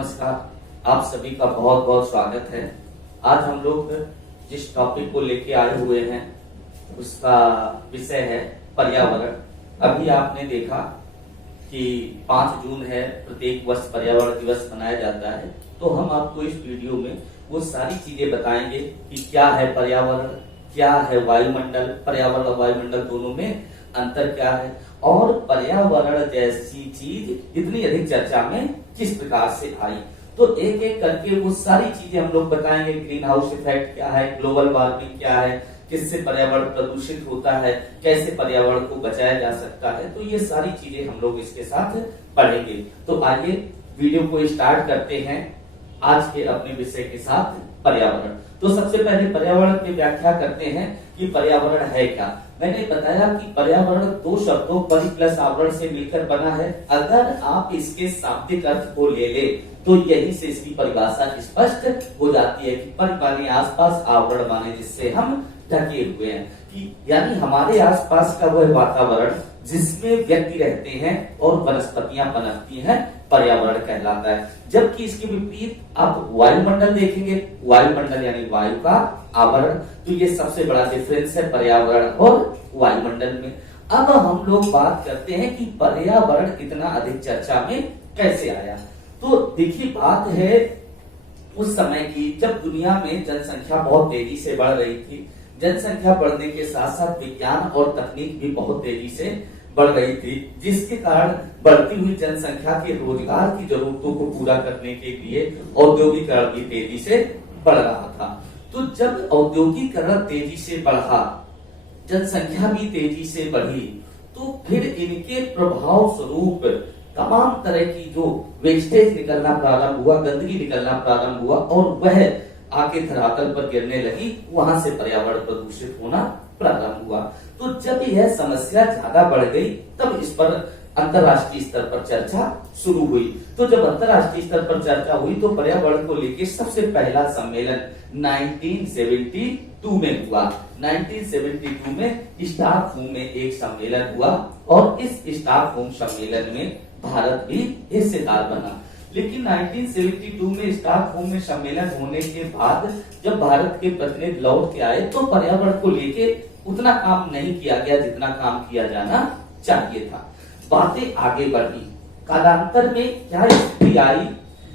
नमस्कार। आप सभी का बहुत बहुत स्वागत है। आज हम लोग जिस टॉपिक को लेके आए हुए हैं उसका विषय है पर्यावरण। अभी आपने देखा कि 5 जून है, प्रत्येक वर्ष पर्यावरण दिवस मनाया जाता है। तो हम आपको इस वीडियो में वो सारी चीजें बताएंगे कि क्या है पर्यावरण, क्या है वायुमंडल, पर्यावरण और वायुमंडल दोनों में अंतर क्या है, और पर्यावरण जैसी चीज इतनी अधिक चर्चा में किस प्रकार से आई। तो एक एक करके वो सारी चीजें हम लोग बताएंगे। ग्रीन हाउस इफेक्ट क्या है, ग्लोबल वार्मिंग क्या है, किससे पर्यावरण प्रदूषित होता है, कैसे पर्यावरण को बचाया जा सकता है। तो ये सारी चीजें हम लोग इसके साथ पढ़ेंगे। तो आइए वीडियो को स्टार्ट करते हैं आज के अपने विषय के साथ, पर्यावरण। तो सबसे पहले पर्यावरण की व्याख्या करते हैं कि पर्यावरण है क्या। मैंने बताया कि पर्यावरण 2 शब्दों परि प्लस आवरण से मिलकर बना है। अगर आप इसके शाब्दिक अर्थ को ले ले तो यही से इसकी परिभाषा स्पष्ट हो जाती है कि परि माने आसपास, आवरण माने जिससे हम ढके हुए हैं, कि यानी हमारे आसपास का वह वातावरण जिसमें व्यक्ति रहते हैं और वनस्पतियां पनपती हैं, पर्यावरण कहलाता है। जबकि इसके विपरीत आप वायुमंडल देखेंगे, वायुमंडल यानी वायु का आवरण। तो ये सबसे बड़ा डिफरेंस है पर्यावरण और वायुमंडल में। अब हम लोग बात करते हैं कि पर्यावरण इतना अधिक चर्चा में कैसे आया। तो देखिए, बात है उस समय की जब दुनिया में जनसंख्या बहुत तेजी से बढ़ रही थी। जनसंख्या बढ़ने के साथ साथ विज्ञान और तकनीक भी बहुत तेजी से बढ़ रही थी, जिसके कारण बढ़ती हुई जनसंख्या के रोजगार की जरूरतों को पूरा करने के लिए औद्योगिकरण भी तेजी से बढ़ रहा था। तो जब औद्योगिकरण तेजी से बढ़ा, जनसंख्या भी तेजी से बढ़ी, तो फिर इनके प्रभाव स्वरूप तमाम तरह की जो वेस्टेज निकलना प्रारंभ हुआ, गंदगी निकलना प्रारंभ हुआ, और वह आके धरातल पर गिरने लगी। वहां से पर्यावरण प्रदूषित होना प्रारंभ हुआ। तो जब यह समस्या ज्यादा बढ़ गई तब इस पर अंतरराष्ट्रीय स्तर पर चर्चा शुरू हुई। तो जब अंतरराष्ट्रीय स्तर पर चर्चा हुई तो पर्यावरण को लेकर सबसे पहला सम्मेलन 1972 में हुआ। 1972 में स्टॉकहोम में एक सम्मेलन हुआ और इस स्टॉकहोम सम्मेलन में भारत भी हिस्सेदार बना। लेकिन 1972 में स्टॉकहोम में सम्मेलन होने के बाद जब भारत के प्रतिनिधि लौट के आए तो पर्यावरण को लेके उतना काम नहीं किया गया जितना काम किया जाना चाहिए था। बातें आगे बढ़ी। कालांतर में क्या स्थिति आई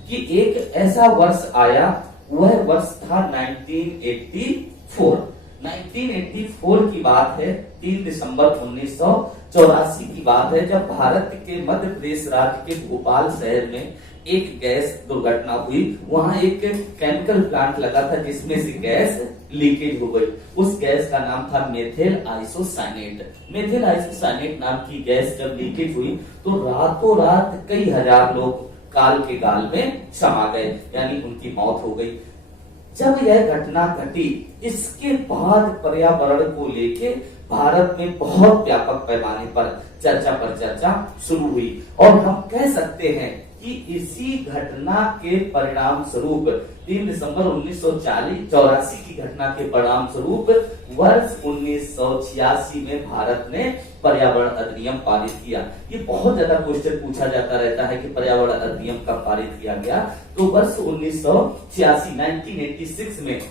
कि एक ऐसा वर्ष आया, वह वर्ष था 1984। 1984 की बात है, 3 दिसंबर 1984 की बात है, जब भारत के मध्य प्रदेश राज्य के भोपाल शहर में एक गैस दुर्घटना हुई। वहां एक केमिकल प्लांट लगा था जिसमें से गैस लीकेज हो गई। उस गैस का नाम था मेथिल आइसोसाइनेट। मेथिल आइसोसाइनेट नाम की गैस जब लीकेज हुई तो रातों रात कई हजार लोग काल के गाल में समा गए, यानी उनकी मौत हो गई। जब यह घटना घटी, इसके बाद पर्यावरण को लेके भारत में बहुत व्यापक पैमाने पर चर्चा शुरू हुई। और हम कह सकते हैं कि इसी घटना के परिणाम स्वरूप 3 दिसंबर 1984 की घटना के परिणाम स्वरूप वर्ष 1986 में भारत ने पर्यावरण अधिनियम पारित किया। ये बहुत ज्यादा क्वेश्चन पूछा जाता रहता है कि पर्यावरण अधिनियम कब पारित किया गया। तो वर्ष 1986 में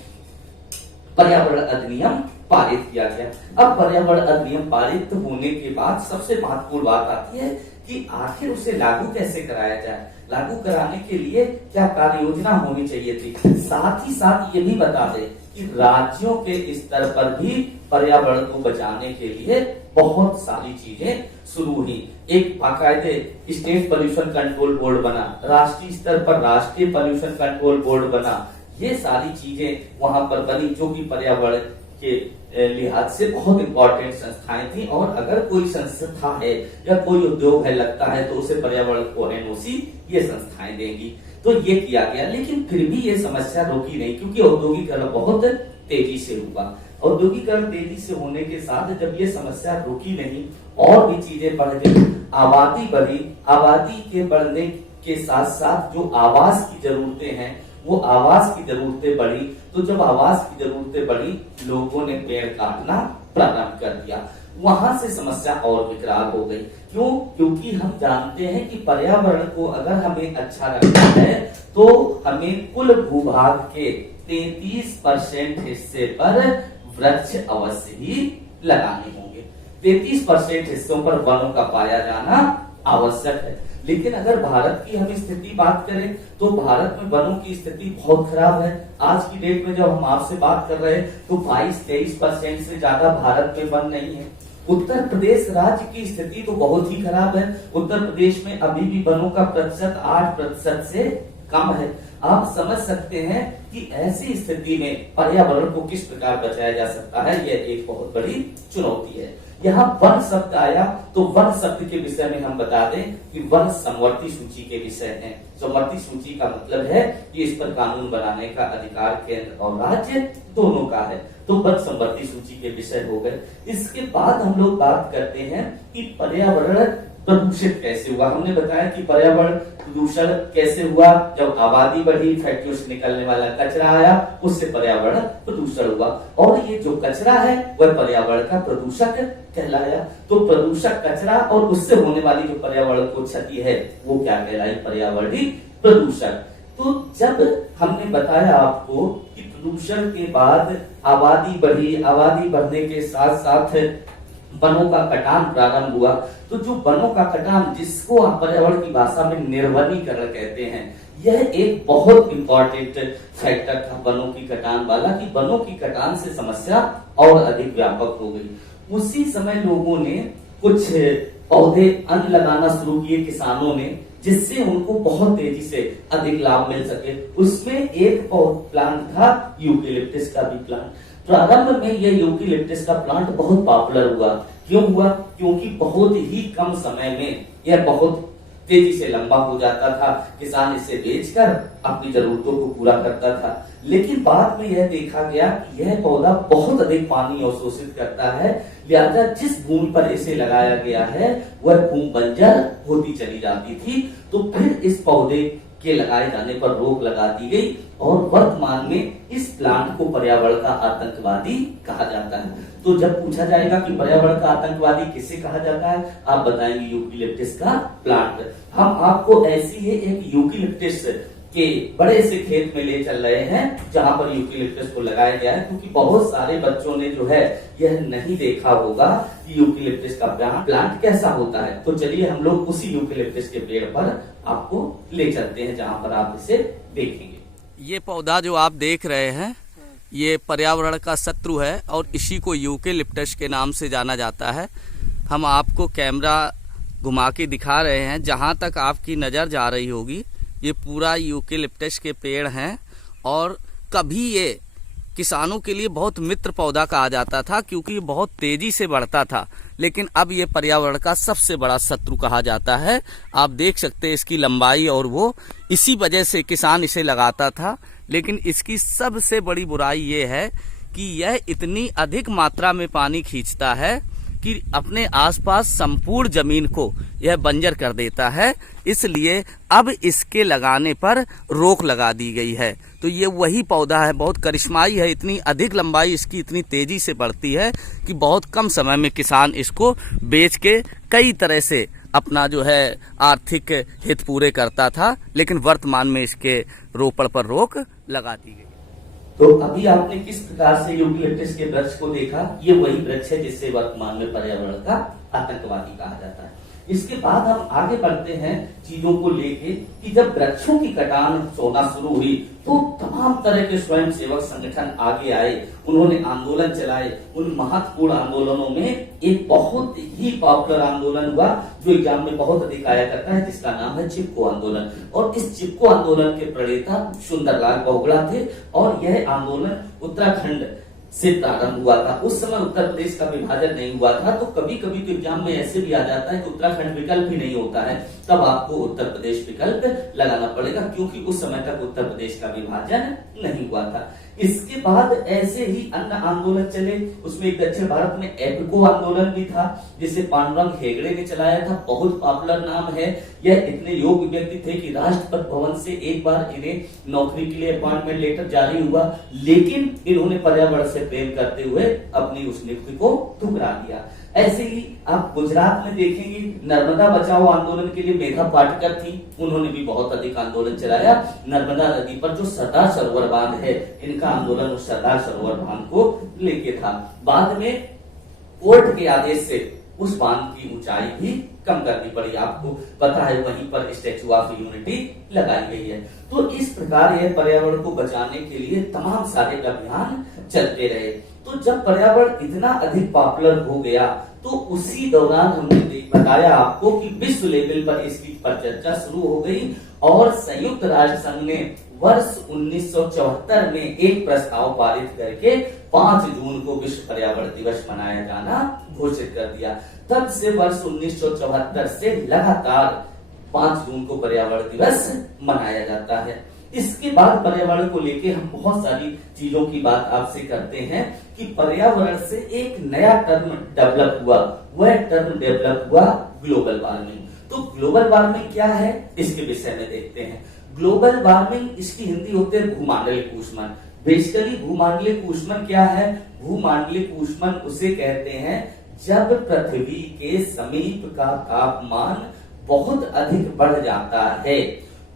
पर्यावरण अधिनियम पारित किया गया। अब पर्यावरण अधिनियम पारित होने के बाद सबसे महत्वपूर्ण बात आती है कि आखिर उसे लागू कैसे कराया जाए। लागू कराने के लिए क्या कार्य योजना होनी चाहिए थी। साथ ही साथ ये भी बता दें कि राज्यों के स्तर पर भी पर्यावरण को बचाने के लिए बहुत सारी चीजें शुरू हुई। एक बाकायदे स्टेट पोल्यूशन कंट्रोल बोर्ड बना, राष्ट्रीय स्तर पर राष्ट्रीय पोल्यूशन कंट्रोल बोर्ड बना। ये सारी चीजें वहां पर बनी जो कि पर्यावरण के लिहाज से बहुत इंपॉर्टेंट संस्थाएं थी। और अगर कोई संस्था है या कोई उद्योग है लगता है तो उसे पर्यावरण को एनओसी ये संस्थाएं देंगी। तो ये किया गया, लेकिन फिर भी ये समस्या रुकी नहीं, क्योंकि औद्योगिकरण बहुत तेजी से हुआ। औद्योगिकरण तेजी से होने के साथ जब ये समस्या रुकी नहीं, और भी चीजें बढ़ गई, आबादी बढ़ी। आबादी के बढ़ने के साथ साथ जो आवास की जरूरतें हैं वो आवास की जरूरतें बढ़ी। तो जब आवास की जरूरतें बढ़ी, लोगों ने पेड़ काटना प्रारंभ कर दिया। वहां से समस्या और विकराल हो गई। क्यों? क्योंकि हम जानते हैं कि पर्यावरण को अगर हमें अच्छा रखना है तो हमें कुल भूभाग के 33% हिस्से पर वृक्ष अवश्य ही लगाने होंगे। 33% हिस्सों पर वनों का पाया जाना आवश्यक है। लेकिन अगर भारत की हम स्थिति बात करें तो भारत में वनों की स्थिति बहुत खराब है। आज की डेट में जब हम आपसे बात कर रहे हैं तो 22-23% से ज्यादा भारत में वन नहीं है। उत्तर प्रदेश राज्य की स्थिति तो बहुत ही खराब है। उत्तर प्रदेश में अभी भी वनों का प्रतिशत 8% से कम है। आप समझ सकते हैं कि ऐसी स्थिति में पर्यावरण को किस प्रकार बचाया जा सकता है, यह एक बहुत बड़ी चुनौती है। यहाँ वन शब्द आया तो वन शब्द के विषय में हम बता दें कि वन समवर्ती सूची के विषय है। समवर्ती सूची का मतलब है कि इस पर कानून बनाने का अधिकार केंद्र और राज्य दोनों का है। तो वन समवर्ती सूची के विषय हो गए। इसके बाद हम लोग बात करते हैं कि पर्यावरण प्रदूषित कैसे हुआ। हमने बताया कि पर्यावरण प्रदूषण कैसे हुआ, जब आबादी बढ़ी, फैक्ट्रियों से निकलने वाला कचरा आया, उससे पर्यावरण प्रदूषण हुआ। और ये जो कचरा है वह पर्यावरण का प्रदूषक कहलाया। तो प्रदूषक कचरा और उससे होने वाली जो पर्यावरण को क्षति है वो क्या कहलाई? पर्यावरणीय प्रदूषण। तो जब हमने बताया आपको कि प्रदूषण के बाद आबादी बढ़ी, आबादी बढ़ने के साथ साथ वनों का कटान प्रारंभ हुआ, तो जो वनों का कटान, जिसको आप पर्यावरण की भाषा में निर्वनीकरण कहते हैं, यह एक बहुत इंपॉर्टेंट फैक्टर था वनों की कटान वाला, कि वनों की कटान से समस्या और अधिक व्यापक हो गई। उसी समय लोगों ने कुछ पौधे अन्न लगाना शुरू किए किसानों ने, जिससे उनको बहुत तेजी से अधिक लाभ मिल सके। उसमें एक प्लांट था यूकेलिप्टस का भी प्लांट। प्रारंभ में यह यूकेलिप्टस का प्लांट बहुत पॉपुलर हुआ। क्यों हुआ? क्योंकि बहुत ही कम समय में यह बहुत तेजी से लंबा हो जाता था। किसान इसे बेचकर अपनी जरूरतों को पूरा करता था। लेकिन बाद में यह देखा गया कि यह पौधा बहुत अधिक पानी अवशोषित करता है, लिहाजा जिस भूमि पर इसे लगाया गया है वह भूमि बंजर होती चली जाती थी। तो फिर इस पौधे के लगाए जाने पर रोक लगा दी गई और वर्तमान में इस प्लांट को पर्यावरण का आतंकवादी कहा जाता है। तो जब पूछा जाएगा कि पर्यावरण का आतंकवादी किसे कहा जाता है, आप बताएंगे यूकेलिप्टस का प्लांट। हम आपको ऐसी ही एक यूकेलिप्टस के बड़े से खेत में ले चल रहे हैं जहां पर यूकेलिप्टस को लगाया गया है, क्योंकि बहुत सारे बच्चों ने जो है यह नहीं देखा होगा कि यूकेलिप्टस का प्लांट कैसा होता है। तो चलिए हम लोग उसी यूकेलिप्टस के पेड़ पर आपको ले चलते हैं जहां पर आप इसे देखेंगे। ये पौधा जो आप देख रहे हैं ये पर्यावरण का शत्रु है और इसी को यूकेलिप्टस के नाम से जाना जाता है। हम आपको कैमरा घुमा के दिखा रहे हैं, जहां तक आपकी नज़र जा रही होगी ये पूरा यूकेलिप्टस के पेड़ हैं। और कभी ये किसानों के लिए बहुत मित्र पौधा कहा जाता था क्योंकि ये बहुत तेजी से बढ़ता था, लेकिन अब ये पर्यावरण का सबसे बड़ा शत्रु कहा जाता है। आप देख सकते हैं इसकी लंबाई, और वो इसी वजह से किसान इसे लगाता था। लेकिन इसकी सबसे बड़ी बुराई ये है कि यह इतनी अधिक मात्रा में पानी खींचता है कि अपने आसपास संपूर्ण जमीन को यह बंजर कर देता है। इसलिए अब इसके लगाने पर रोक लगा दी गई है। तो ये वही पौधा है, बहुत करिश्माई है। इतनी अधिक लंबाई इसकी इतनी तेजी से बढ़ती है कि बहुत कम समय में किसान इसको बेच के कई तरह से अपना जो है आर्थिक हित पूरे करता था। लेकिन वर्तमान में इसके रोपण पर रोक लगा दी गई। तो अभी आपने किस प्रकार से यूकेलिप्टस के वृक्ष को देखा, ये वही वृक्ष है जिससे वर्तमान में पर्यावरण का आतंकवादी कहा जाता है। इसके बाद हम आगे बढ़ते हैं चीजों को लेके कि जब वृक्षों की कटान होना शुरू हुई तो तमाम तरह के स्वयं सेवक संगठन आगे आए, उन्होंने आंदोलन चलाए। उन महत्वपूर्ण आंदोलनों में एक बहुत ही पॉपुलर आंदोलन हुआ जो एग्जाम में बहुत अधिक आया करता है, जिसका नाम है चिपको आंदोलन। और इस चिपको आंदोलन के प्रणेता सुंदरलाल बहुगुणा थे और यह आंदोलन उत्तराखंड से प्रारंभ हुआ था। उस समय उत्तर प्रदेश का विभाजन नहीं हुआ था, तो कभी कभी तो एग्जाम में ऐसे भी आ जाता है कि उत्तराखंड विकल्प ही नहीं होता है, तब आपको उत्तर प्रदेश विकल्प लगाना पड़ेगा, क्योंकि उस समय तक उत्तर प्रदेश का विभाजन नहीं हुआ था। इसके बाद ऐसे ही अन्य आंदोलन चले, उसमें एक दक्षिण भारत में एप्को आंदोलन भी था जिसे पांडुरंग हेगड़े ने चलाया था। बहुत पॉपुलर नाम है। यह इतने योग्य व्यक्ति थे कि राष्ट्रपति भवन से एक बार इन्हें नौकरी के लिए अपॉइंटमेंट लेटर जारी हुआ, लेकिन इन्होंने पर्यावरण से से प्रेम करते हुए अपनी उस नियुक्ति को ठुकरा दिया। ऐसे ही आप गुजरात में देखेंगे, नर्मदा बचाओ आंदोलन के लिए मेघा पाटकर थी, उन्होंने भी बहुत अधिक आंदोलन चलाया। नर्मदा नदी पर जो सरदार सरोवर बांध है, इनका आंदोलन उस सरदार सरोवर बांध को लेके था। बाद में कोर्ट के आदेश से उस बांध की ऊंचाई भी कम करनी पड़ी। आपको पता है वहीं पर स्टैचू ऑफ यूनिटी लगाई गई है। तो इस प्रकार यह पर्यावरण को बचाने के लिए तमाम सारे अभियान चलते रहे। तो जब पर्यावरण इतना अधिक पॉपुलर हो गया तो उसी दौरान हमने बताया आपको कि विश्व लेवल पर इसकी पर चर्चा शुरू हो गई और संयुक्त राष्ट्र संघ ने वर्ष 1974 में एक प्रस्ताव पारित करके 5 जून को विश्व पर्यावरण दिवस मनाया जाना घोषित कर दिया। तब से वर्ष 1974 से लगातार 5 जून को पर्यावरण दिवस मनाया जाता है। इसके बाद पर्यावरण को लेके हम बहुत सारी चीजों की बात आपसे करते हैं कि पर्यावरण से एक नया टर्म डेवलप हुआ। वह टर्म डेवलप हुआ ग्लोबल वार्मिंग। तो ग्लोबल वार्मिंग क्या है, इसके विषय में देखते हैं। ग्लोबल वार्मिंग, इसकी हिंदी होती है भूमंडलीय ऊष्मन। बेसिकली भूमंडलीय ऊष्मन क्या है? भूमंडलीय ऊष्मन उसे कहते हैं जब पृथ्वी के समीप का तापमान बहुत अधिक बढ़ जाता है,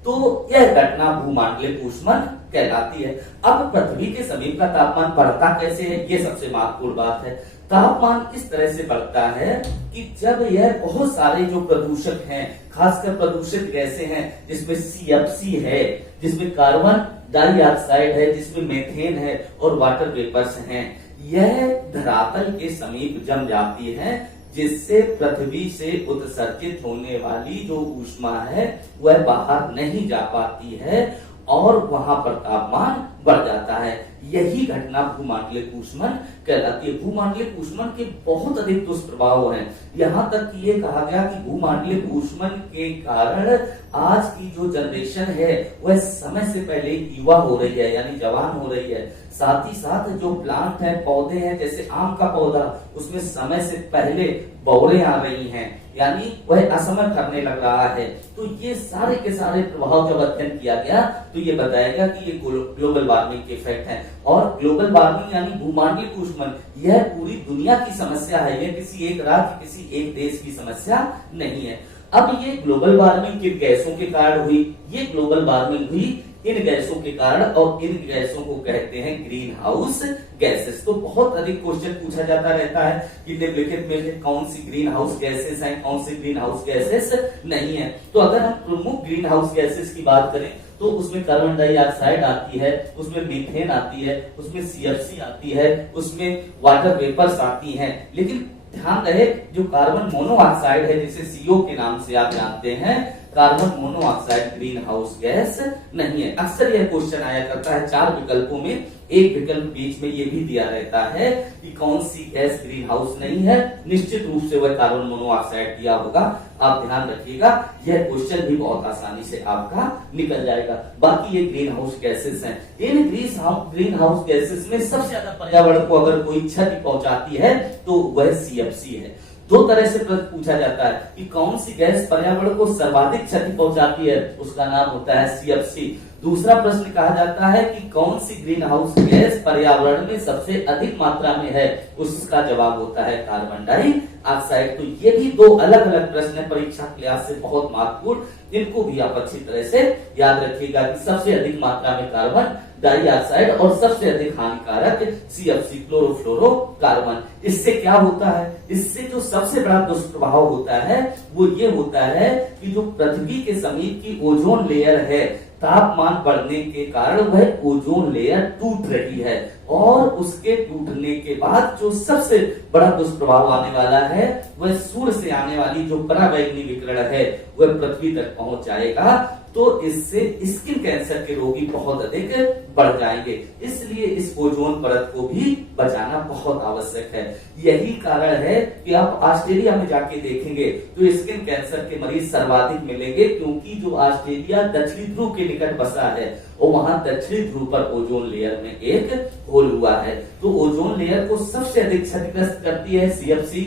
तो यह घटना भूमंडलीय ऊष्मन कहलाती है। अब पृथ्वी के समीप का तापमान बढ़ता कैसे है, ये सबसे महत्वपूर्ण बात है। तापमान इस तरह से बढ़ता है कि जब यह बहुत सारे जो प्रदूषक हैं, खासकर प्रदूषित गैसें हैं, जिसमें CFC है, जिसमें कार्बन डाइऑक्साइड है, जिसमें मीथेन है और वाटर वेपर्स हैं, यह धरातल के समीप जम जाती है, जिससे पृथ्वी से उत्सर्जित होने वाली जो ऊष्मा है वह बाहर नहीं जा पाती है और वहां पर तापमान बढ़ जाता है। यही घटना भूमंडलीय ऊष्मन कहलाती है। भूमंडलीय ऊष्मन के बहुत अधिक दुष्प्रभाव हैं। यहाँ तक कि ये कहा गया कि भूमंडलीय ऊष्मन के कारण आज की जो जनरेशन है वह समय से पहले युवा हो रही है, यानी जवान हो रही है। साथ ही साथ जो प्लांट है, पौधे हैं, जैसे आम का पौधा, उसमें समय से पहले बौरें आ रही हैं, यानी वह असमय करने लग रहा है। तो ये सारे के सारे प्रभाव जब अध्ययन किया गया तो ये बताया गया कि ये ग्लोबल वार्मिंग के इफेक्ट हैं। और ग्लोबल वार्मिंग यानी भूमंडलीय ऊष्मन, यह पूरी दुनिया की समस्या है, यह किसी एक राज्य, किसी एक देश की समस्या नहीं है। अब ये ग्लोबल वार्मिंग किन गैसों के कारण हुई? ये ग्लोबल वार्मिंग हुई इन गैसों के कारण, और इन गैसों को कहते हैं ग्रीन हाउस गैसेस। तो बहुत अधिक क्वेश्चन पूछा जाता रहता है कि निम्नलिखित में से कौन सी ग्रीन हाउस गैसेस हैं, कौन सी ग्रीन हाउस गैसेस नहीं है। तो अगर हम प्रमुख ग्रीन हाउस गैसेस की बात करें तो उसमें कार्बन डाइऑक्साइड आती है, उसमें मीथेन आती है, उसमें CFC आती है, उसमें वाटर वेपर्स आती हैं। लेकिन ध्यान रहे, जो कार्बन मोनोऑक्साइड है, जिसे CO के नाम से आप जानते हैं, carbon monoxide green house gas नहीं है। अक्सर यह क्वेश्चन आया करता है 4 विकल्पों में, एक विकल्प बीच में यह भी दिया रहता है कि कौन सी गैस ग्रीन हाउस नहीं है। निश्चित रूप से वह कार्बन मोनोऑक्साइड दिया होगा। आप ध्यान रखिएगा, यह क्वेश्चन भी बहुत आसानी से आपका निकल जाएगा। बाकी ये ग्रीन हाउस गैसेस हैं। इन ग्रीन हाउस गैसेस में सबसे ज्यादा पर्यावरण को अगर कोई क्षति पहुंचाती है तो वह CFC है। 2 तरह से प्रश्न पूछा जाता है कि कौन सी गैस पर्यावरण को सर्वाधिक क्षति पहुंचाती है, उसका नाम होता है CFC। दूसरा प्रश्न कहा जाता है कि कौन सी ग्रीन हाउस गैस पर्यावरण में सबसे अधिक मात्रा में है, उसका जवाब होता है कार्बन डाइऑक्साइड। तो ये भी 2 अलग अलग प्रश्न है, परीक्षा के लिहाज से बहुत महत्वपूर्ण। इनको भी आप अच्छी तरह से याद रखिएगा कि सबसे अधिक मात्रा में कार्बन डाइऑक्साइड और सबसे अधिक हानिकारक CFC क्लोरोफ्लोरोकार्बन। इससे क्या होता है? इससे जो सबसे बड़ा दुष्प्रभाव होता है वो ये होता है कि जो पृथ्वी के समीप की ओजोन लेयर है, तापमान बढ़ने के कारण वह ओजोन लेयर टूट रही है, और उसके टूटने के बाद जो सबसे बड़ा दुष्प्रभाव आने वाला है वह सूर्य से आने वाली जो पराबैंगनी विकिरण है वह पृथ्वी तक पहुंच जाएगा। तो इससे स्किन कैंसर के रोगी बहुत अधिक बढ़ जाएंगे। इसलिए इस ओजोन परत को भी बचाना बहुत आवश्यक है। यही कारण है कि आप ऑस्ट्रेलिया में जाके देखेंगे तो स्किन कैंसर के मरीज सर्वाधिक मिलेंगे, क्योंकि जो ऑस्ट्रेलिया दक्षिणी ध्रुव के निकट बसा है और वहां दक्षिणी ध्रुव पर ओजोन लेयर में एक होल हुआ है। तो ओजोन लेयर को सबसे अधिक क्षतिग्रस्त करती है CFC,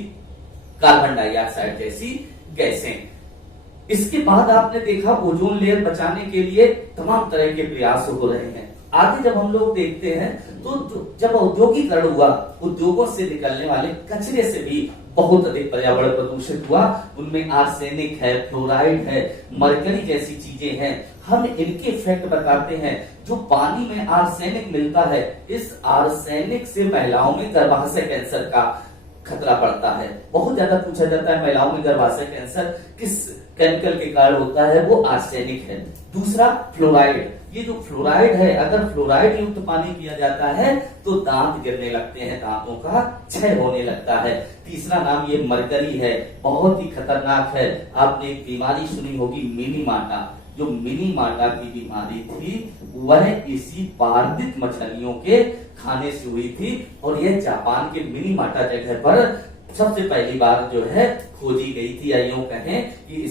कार्बन डाइऑक्साइड जैसी गैसें। इसके बाद आपने देखा ओजोन लेयर बचाने के लिए तमाम तरह के प्रयास हो रहे हैं। आगे जब हम लोग देखते हैं तो जब औद्योगिकरण हुआ, उद्योगों से निकलने वाले कचरे से भी बहुत अधिक पर्यावरण प्रदूषित हुआ। उनमें आर्सेनिक है, फ्लोराइड है, मरकरी जैसी चीजें हैं। हम इनके इफेक्ट बताते हैं। जो पानी में आर्सेनिक मिलता है, इस आर्सेनिक से महिलाओं में गर्भाशय कैंसर का खतरा बढ़ता है। बहुत ज्यादा पूछा जाता है महिलाओं में गर्भाशय कैंसर किस केमिकल के कारण होता है, वो आर्सेनिक है। दूसरा फ्लोराइड, ये जो फ्लोराइड है, अगर फ्लोराइड युक्त पानी पिया जाता है तो दांत गिरने लगते हैं, दांतों का क्षय होने लगता है। तीसरा नाम ये मरकरी है, बहुत ही खतरनाक है। आपने एक बीमारी सुनी होगी मिनीमाटा। जो मिनीमाटा की बीमारी थी वह इसी बारदित मछलियों के खाने से हुई थी, और यह जापान के मिनीमाटा जगह पर सबसे पहली बार जो है खोजी गई थी, या यूं कहें कि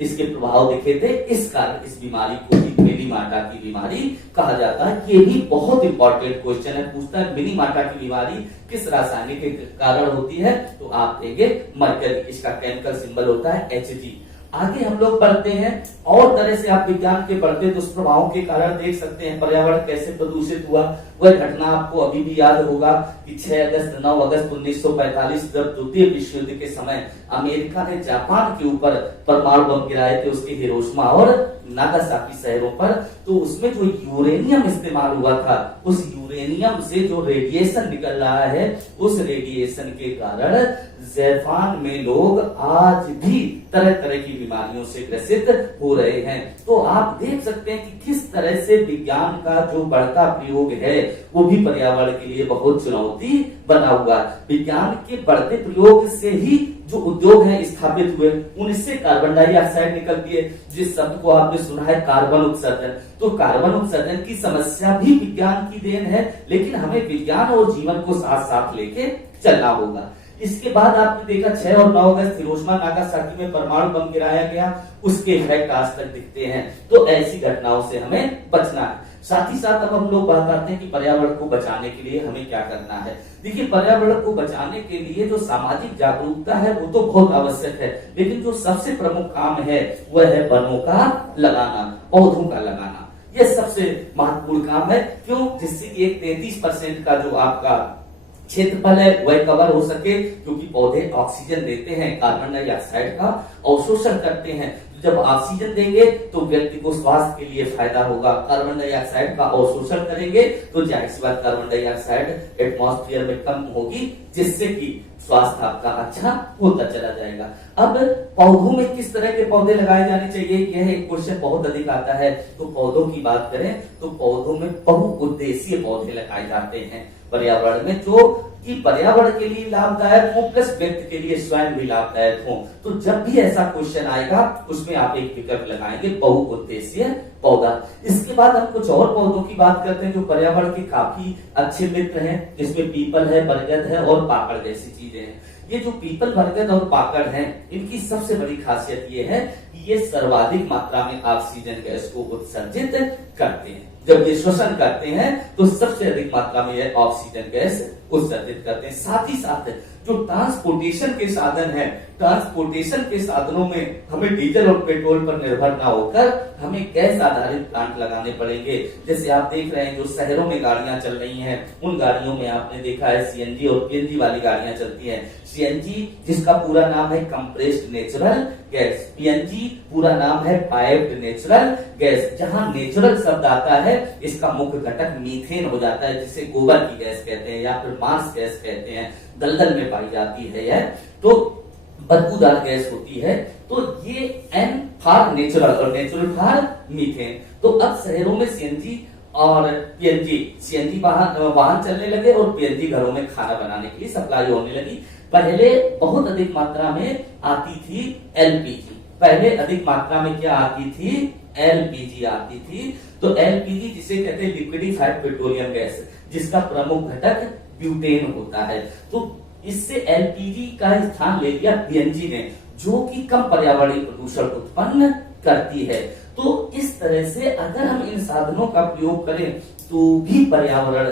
इसके प्रभाव दिखे थे। इस कारण इस बीमारी को भी मिनीमाटा की बीमारी कहा जाता है। ये भी बहुत इंपॉर्टेंट क्वेश्चन है, पूछता है मिनीमाटा की बीमारी किस रासायनिक के कारण होती है, तो आप देंगे मरकरी, इसका केमिकल सिंबल होता है Hg। आगे हम लोग पढ़ते हैं, और तरह से आप विज्ञान के पढ़ते दुष्प्रभावों के कारण देख सकते हैं पर्यावरण कैसे प्रदूषित हुआ। वह घटना आपको अभी भी याद होगा कि 6 अगस्त 9 अगस्त 1945 जब द्वितीय विश्व युद्ध के समय अमेरिका ने जापान के ऊपर परमाणु बम गिराए थे, उसके हिरोशिमा और नागासाकी शहरों पर। तो उसमें जो यूरेनियम इस्तेमाल हुआ था, उस यूरेनियम से जो रेडिएशन निकल रहा है, उस रेडिएशन के कारण जापान में लोग आज भी तरह तरह की बीमारियों से ग्रसित हो रहे हैं। तो आप देख सकते हैं कि किस तरह से विज्ञान का जो बढ़ता प्रयोग है वो भी पर्यावरण के लिए बहुत चुनौती बना हुआ। विज्ञान के बढ़ते प्रयोग से ही जो उद्योग है स्थापित हुए, उनसे कार्बन डाइऑक्साइड निकलती है। जिस शब्द को आपने सुना है कार्बन उत्सर्जन, तो कार्बन उत्सर्जन की समस्या भी विज्ञान की देन है, लेकिन हमें विज्ञान और जीवन को साथ साथ लेके चलना होगा। इसके बाद आपने देखा 6 और 9 अगस्त हिरोशिमा नागासाकी में परमाणु बम गिराया गया, उसके इफेक्ट आज तक दिखते हैं। तो ऐसी घटनाओं से हमें बचना है। साथ ही साथ अब हम लोग बात करते हैं कि पर्यावरण को बचाने के लिए हमें क्या करना है। देखिए, पर्यावरण को बचाने के लिए जो सामाजिक जागरूकता है वो तो बहुत आवश्यक है, लेकिन जो सबसे प्रमुख काम है वह है वनों का लगाना, पौधों का लगाना। यह सबसे महत्वपूर्ण काम है। क्यों? जिससे कि एक 33% का जो आपका क्षेत्रफल है वह कवर हो सके, क्योंकि पौधे ऑक्सीजन देते हैं, कार्बन डाइऑक्साइड का अवशोषण करते हैं। जब ऑक्सीजन देंगे तो व्यक्ति को स्वास्थ्य के लिए फायदा होगा, कार्बन डाइऑक्साइड का अवशोषण करेंगे तो जाहिर सी बात कार्बन डाइऑक्साइड एटमॉस्फेयर में कम होगी, जिससे कि स्वास्थ्य आपका अच्छा होता चला जाएगा। अब पौधों में किस तरह के पौधे लगाए जाने चाहिए, यह एक क्वेश्चन बहुत अधिक आता है। तो पौधों की बात करें तो पौधों में बहुउद्देशीय पौधे लगाए जाते हैं पर्यावरण में, जो कि पर्यावरण के लिए लाभदायक हो प्लस व्यक्ति के लिए स्वयं भी लाभदायक हो। तो जब भी ऐसा क्वेश्चन आएगा उसमें आप एक विकल्प लगाएंगे बहुउद्देशीय पौधा। इसके बाद हम कुछ और पौधों की बात करते हैं जो पर्यावरण के काफी अच्छे मित्र हैं, जिसमें पीपल है, बरगद है और पाकड़ जैसी चीजें हैं। ये जो पीपल, बरगद और पाकड़ हैं, इनकी सबसे बड़ी खासियत ये है कि ये सर्वाधिक मात्रा में ऑक्सीजन गैस को उत्सर्जित करते हैं। जब ये श्वसन करते हैं तो सबसे अधिक मात्रा में ये ऑक्सीजन गैस उत्सर्जित करते हैं। साथ ही साथ जो ट्रांसपोर्टेशन के साधन है, ट्रांसपोर्टेशन के साधनों में हमें डीजल और पेट्रोल पर निर्भर ना होकर हमें गैस आधारित प्लांट लगाने पड़ेंगे। जैसे आप देख रहे हैं जो शहरों में गाड़ियां चल रही हैं, उन गाड़ियों में आपने देखा है सीएनजी और पीएनजी वाली गाड़ियां चलती हैं। सीएनजी जिसका पूरा नाम है कंप्रेस्ड नेचुरल गैस, पीएनजी पूरा नाम है पाइप्ड नेचुरल गैस। जहां नेचुरल शब्द आता है इसका मुख्य घटक मीथेन हो जाता है, जिसे गोबर की गैस कहते हैं या फिर मांस गैस कहते हैं। दलदल में पाई जाती है यह, तो बदबूदार गैस होती है। तो ये एन फॉर नेचुरल और नेचुरल फॉर मीथेन। तो अब शहरों में सीएनजी और पीएनजी, सीएनजी वाहन चलने लगे और पीएनजी घरों में खाना बनाने के लिए सप्लाई होने लगी। पहले बहुत अधिक मात्रा में आती थी एलपीजी। पहले अधिक मात्रा में क्या आती थी? एलपीजी आती थी। तो एलपीजी जिसे कहते हैं लिक्विडिफाइड पेट्रोलियम गैस, जिसका प्रमुख घटक ब्यूटेन होता है। तो इससे एलपीजी का स्थान ले लिया पीएनजी ने, जो कि कम पर्यावरणीय प्रदूषण उत्पन्न करती है। तो इस तरह से अगर हम इन साधनों का प्रयोग करें तो भी पर्यावरण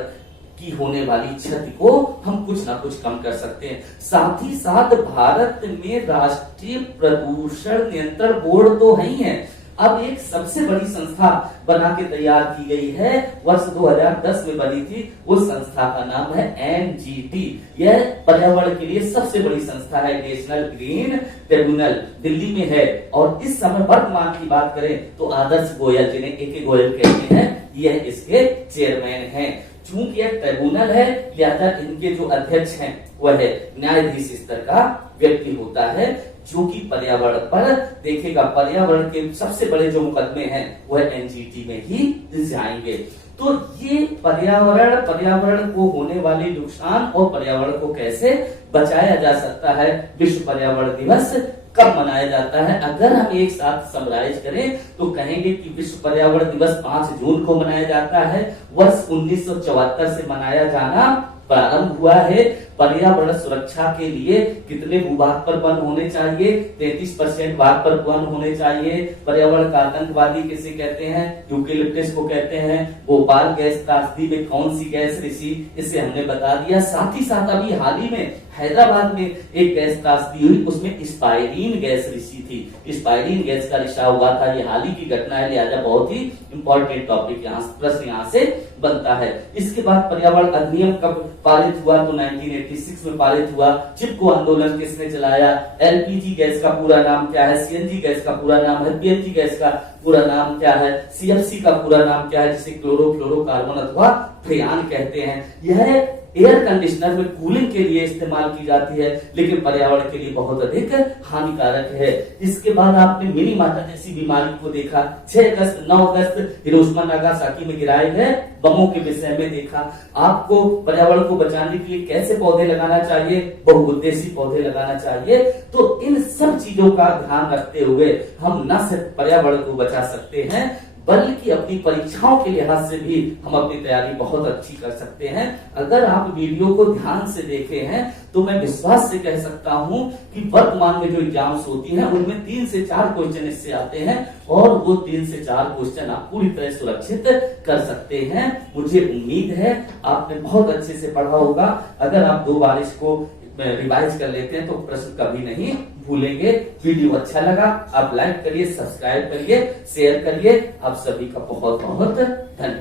की होने वाली क्षति को हम कुछ ना कुछ कम कर सकते हैं। साथ ही साथ भारत में राष्ट्रीय प्रदूषण नियंत्रण बोर्ड तो है ही है। अब एक सबसे बड़ी संस्था बना के तैयार की गई है, वर्ष 2010 में बनी थी। उस संस्था का नाम है एनजीटी। यह पर्यावरण के लिए सबसे बड़ी संस्था है, नेशनल ग्रीन ट्रिब्यूनल, दिल्ली में है। और इस समय वर्तमान की बात करें तो आदर्श गोयल, जिन्हें AK गोयल कहते हैं, यह इसके चेयरमैन हैं। चूंकि यह ट्रिब्यूनल है, लिहाजा इनके जो अध्यक्ष हैं वह न्यायाधीश स्तर का व्यक्ति होता है, जो कि पर्यावरण पर देखेगा। पर्यावरण के सबसे बड़े जो मुकदमे हैं वह एनजीटी में ही जाएंगे। तो ये पर्यावरण को होने वाले नुकसान और पर्यावरण को कैसे बचाया जा सकता है, विश्व पर्यावरण दिवस कब मनाया जाता है, अगर हम एक साथ समराइज करें तो कहेंगे कि विश्व पर्यावरण दिवस 5 जून को मनाया जाता है। वर्ष 1974 से मनाया जाना प्रारंभ हुआ है। पर्यावरण सुरक्षा के लिए कितने भूभाग पर वन होने चाहिए? 33% भाग पर वन होने चाहिए। पर्यावरण का आतंकवादी किसे कहते हैं? यूकेलिप्टस को कहते हैं। भोपाल गैस त्रासदी में कौन सी गैस रिसी, इसे हमने बता दिया। साथ ही साथ अभी हाल ही में हैदराबाद में एक गैस त्रासदी हुई, उसमें स्पाइरीन गैस रिसी थी। स्पाइरीन गैस का रिसाव हुआ था, ये हाल ही की घटना है, लिहाजा बहुत ही इंपॉर्टेंट टॉपिक प्रश्न यहाँ से बनता है। इसके बाद पर्यावरण अधिनियम कब पारित हुआ? तो 1986 में पारित हुआ। चिपको आंदोलन किसने चलाया? एलपीजी गैस का पूरा नाम क्या है? सीएनजी गैस का पूरा नाम है? पीएनजी गैस का पूरा नाम क्या है? सीएफसी का पूरा नाम क्या है, जिसे क्लोरोफ्लोरोकार्बन अथवा फ्रेयान कहते हैं। यह एयर कंडीशनर में कूलिंग के लिए इस्तेमाल की जाती है, लेकिन पर्यावरण के लिए बहुत अधिक हानिकारक है। इसके बाद आपने मिनी माता जैसी बीमारी को देखा। 6 अगस्त 9 अगस्त हिरोशिमा नागासाकी में गिराए गए बमों के विषय में देखा। आपको पर्यावरण को बचाने के लिए कैसे पौधे लगाना चाहिए? बहुउद्देशीय पौधे लगाना चाहिए। तो इन सब चीजों का ध्यान रखते हुए हम न सिर्फ पर्यावरण को बचा सकते हैं, बल्कि अपनी परीक्षाओं के लिहाज से भी हम अपनी तैयारी बहुत अच्छी कर सकते हैं। अगर आप वीडियो को ध्यान से देखे हैं तो मैं विश्वास से कह सकता हूं कि वर्तमान में जो एग्जाम्स होती हैं उनमें 3 से 4 क्वेश्चन इससे आते हैं, और वो 3 से 4 क्वेश्चन आप पूरी तरह सुरक्षित कर सकते हैं। मुझे उम्मीद है आपने बहुत अच्छे से पढ़ा होगा। अगर आप 2 बार इसको रिवाइज कर लेते हैं तो प्रश्न कभी नहीं भूलेंगे। वीडियो अच्छा लगा आप लाइक करिए, सब्सक्राइब करिए, शेयर करिए। आप सभी का बहुत बहुत धन्यवाद।